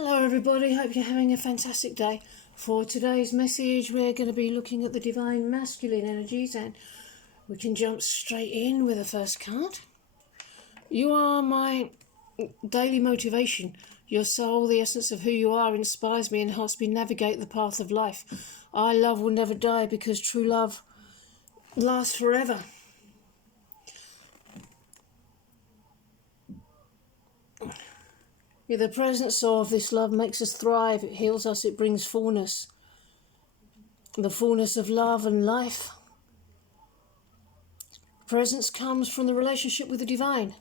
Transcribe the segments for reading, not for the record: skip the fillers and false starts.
Hello everybody, hope you're having a fantastic day. For today's message we're going to be looking at the divine masculine energies, and we can jump straight in with the first card. You are my daily motivation. Your soul, the essence of who you are, inspires me and helps me navigate the path of life. Our love will never die because true love lasts forever. Yeah, the presence of this love makes us thrive, it heals us, it brings fullness. The fullness of love and life. Presence comes from the relationship with the divine.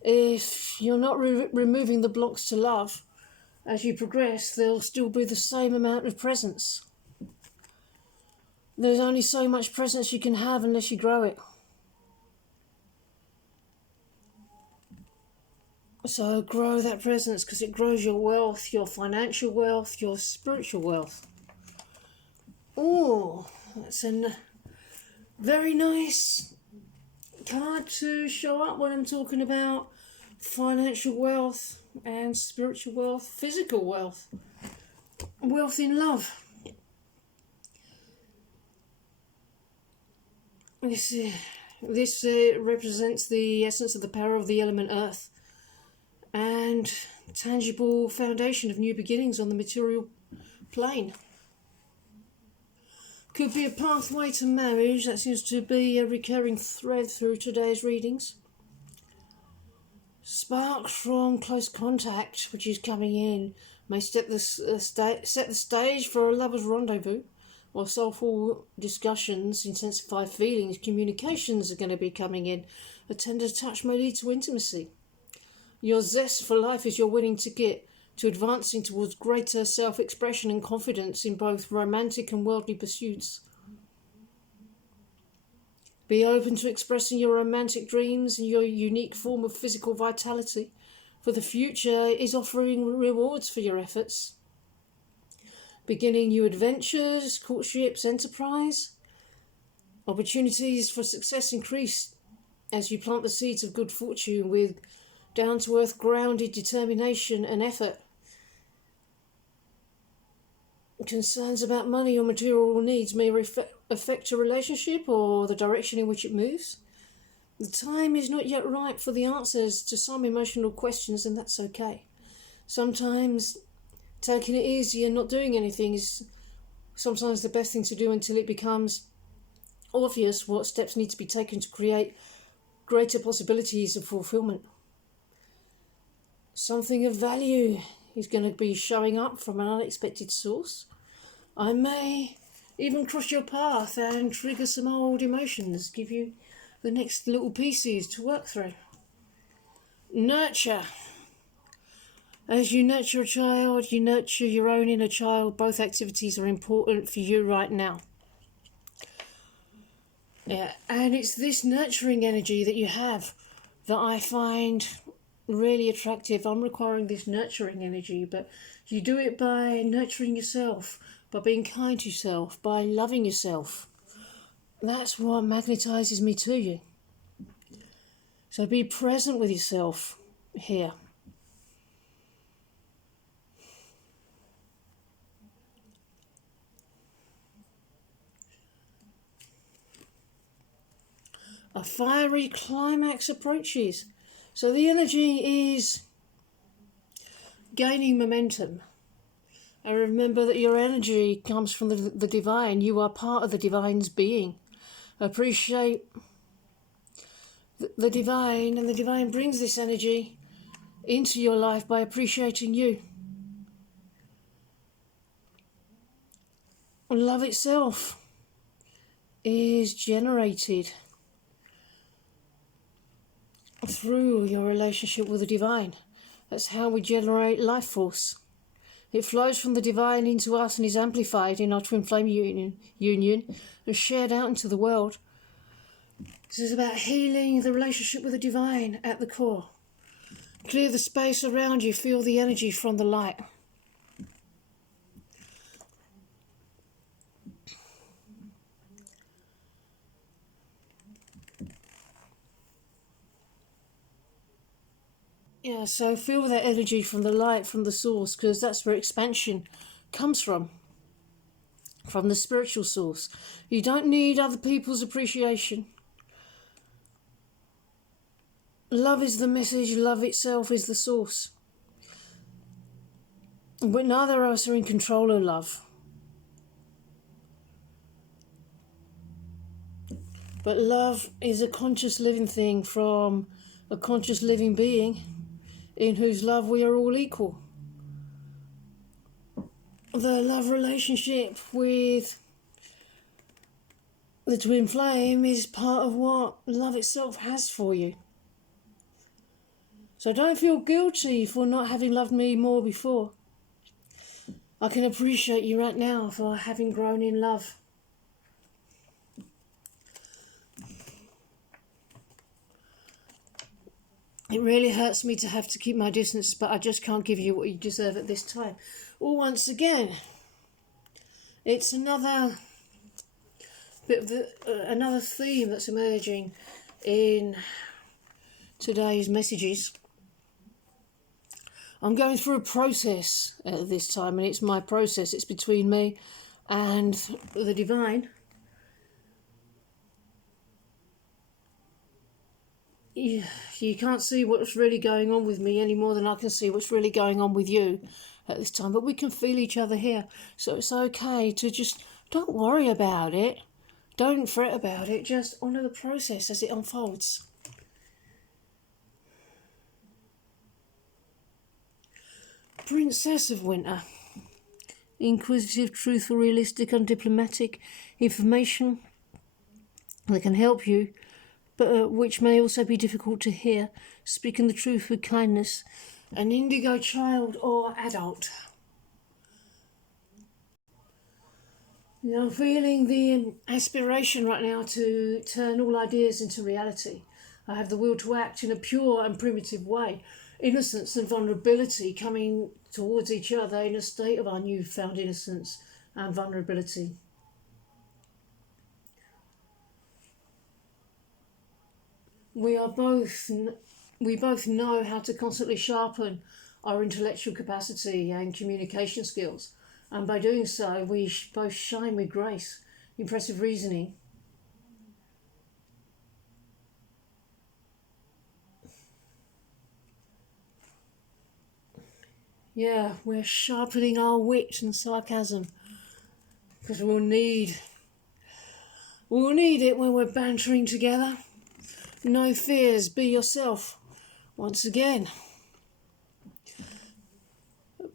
If you're not removing the blocks to love, as you progress, there'll still be the same amount of presence. There's only so much presence you can have unless you grow it. So grow that presence, because it grows your wealth, your financial wealth, your spiritual wealth. Oh, that's a very nice card to show up when I'm talking about financial wealth and spiritual wealth, physical wealth, wealth in love. This represents the essence of the power of the element earth and tangible foundation of new beginnings on the material plane. Could be a pathway to marriage. That seems to be a recurring thread through today's readings. Spark from close contact, which is coming in, may set the stage for a lover's rendezvous, while soulful discussions, intensified feelings, communications are going to be coming in. A tender touch may lead to intimacy. Your zest for life is your winning ticket to advancing towards greater self-expression and confidence in both romantic and worldly pursuits. Be open to expressing your romantic dreams and your unique form of physical vitality, for the future is offering rewards for your efforts. Beginning new adventures, courtships, enterprise. Opportunities for success increase as you plant the seeds of good fortune with down-to-earth, grounded determination and effort. Concerns about money or material needs may affect a relationship or the direction in which it moves. The time is not yet ripe for the answers to some emotional questions, and that's okay. Sometimes taking it easy and not doing anything is sometimes the best thing to do until it becomes obvious what steps need to be taken to create greater possibilities of fulfillment. Something of value is going to be showing up from an unexpected source. I may even cross your path and trigger some old emotions, give you the next little pieces to work through. Nurture. As you nurture a child, you nurture your own inner child. Both activities are important for you right now. Yeah, and it's this nurturing energy that you have that I find really attractive. I'm requiring this nurturing energy, but you do it by nurturing yourself, by being kind to yourself, by loving yourself. That's what magnetizes me to you. So be present with yourself here. A fiery climax approaches. So the energy is gaining momentum. And remember that your energy comes from the divine. You are part of the divine's being. Appreciate the divine, and the divine brings this energy into your life by appreciating you. Love itself is generated through your relationship with the divine. That's how we generate life force. It flows from the divine into us and is amplified in our twin flame union and shared out into the world. This is about healing the relationship with the divine at the core. Clear the space around you, feel the energy from the light. Yeah, so feel that energy from the light, from the source, because that's where expansion comes from the spiritual source. You don't need other people's appreciation. Love is the message, love itself is the source. But neither of us are in control of love. But love is a conscious living thing from a conscious living being in whose love we are all equal. The love relationship with the twin flame is part of what love itself has for you. So don't feel guilty for not having loved me more before. I can appreciate you right now for having grown in love. It really hurts me to have to keep my distance, but I just can't give you what you deserve at this time. Well, once again, it's another bit of another theme that's emerging in today's messages. I'm going through a process at this time, and it's my process. It's between me and the divine. You can't see what's really going on with me any more than I can see what's really going on with you at this time. But we can feel each other here. So it's okay to just don't worry about it. Don't fret about it. Just honour the process as it unfolds. Princess of Winter. Inquisitive, truthful, realistic, undiplomatic information that can help you, but which may also be difficult to hear. Speaking the truth with kindness. An indigo child or adult. I'm feeling the aspiration right now to turn all ideas into reality. I have the will to act in a pure and primitive way. Innocence and vulnerability coming towards each other in a state of our newfound innocence and vulnerability. We both know how to constantly sharpen our intellectual capacity and communication skills, and by doing so we both shine with grace, impressive reasoning. Yeah, we're sharpening our wit and sarcasm, because we'll need it when we're bantering together. No fears, be yourself. Once again,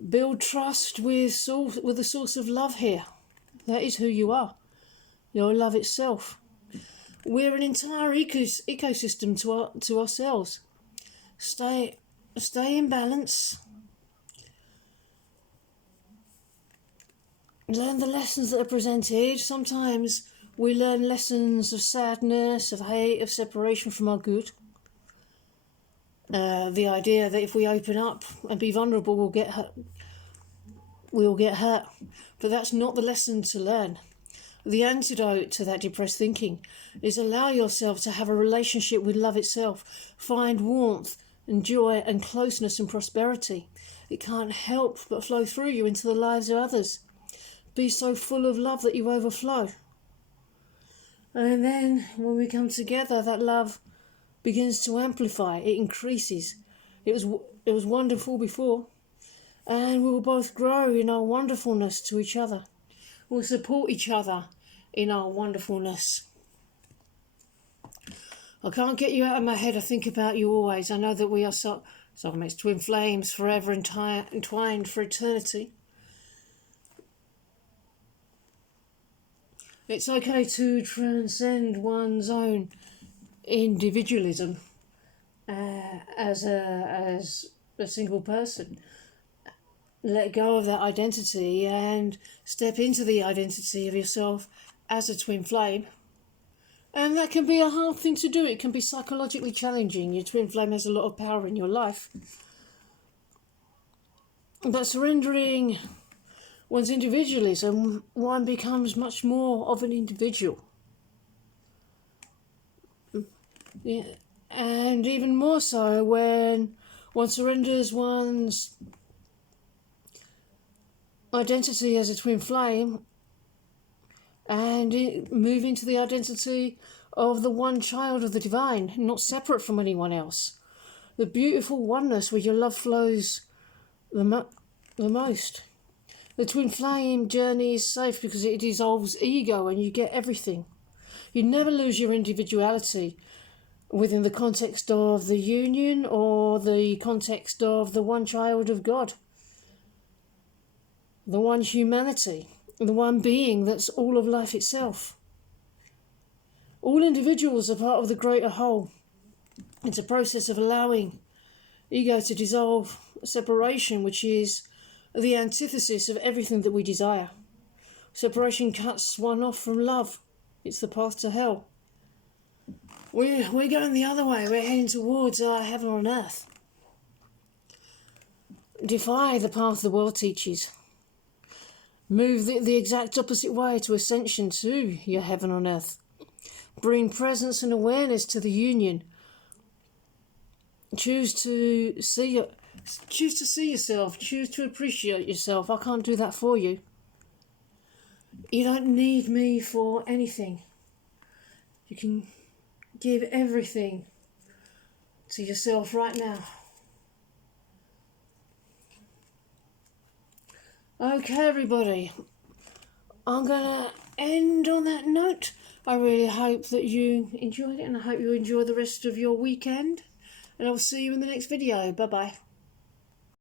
build trust with the source of love here. That is who you are. You're love itself. We're an entire ecosystem to ourselves. Stay in balance. Learn the lessons that are presented. Sometimes we learn lessons of sadness, of hate, of separation from our good. The idea that if we open up and be vulnerable, we'll get hurt. But that's not the lesson to learn. The antidote to that depressed thinking is allow yourself to have a relationship with love itself. Find warmth and joy and closeness and prosperity. It can't help but flow through you into the lives of others. Be so full of love that you overflow. And then when we come together, that love begins to amplify. It increases. It was wonderful before. And we will both grow in our wonderfulness to each other. We'll support each other in our wonderfulness. I can't get you out of my head. I think about you always. I know that we are soulmates, twin flames, forever entwined for eternity. It's okay to transcend one's own individualism as a single person. Let go of that identity and step into the identity of yourself as a twin flame. And that can be a hard thing to do. It can be psychologically challenging. Your twin flame has a lot of power in your life. But surrendering one's individualism, one becomes much more of an individual. Yeah. And even more so when One surrenders one's identity as a twin flame and move into the identity of the one child of the divine, not separate from anyone else. The beautiful oneness where your love flows the most. The twin flame journey is safe because it dissolves ego and you get everything. You never lose your individuality within the context of the union or the context of the one child of God, the one humanity, the one being that's all of life itself. All individuals are part of the greater whole. It's a process of allowing ego to dissolve separation, which is the antithesis of everything that we desire. Separation cuts one off from love. It's the path to hell. We're going the other way. We're heading towards our heaven on earth. Defy the path the world teaches. Move the exact opposite way to ascension, to your heaven on earth. Bring presence and awareness to the union. Choose to see yourself. Choose to appreciate yourself. I can't do that for you. You don't need me for anything. You can give everything to yourself right now. Okay, everybody. I'm going to end on that note. I really hope that you enjoyed it, and I hope you enjoy the rest of your weekend. And I'll see you in the next video. Bye-bye.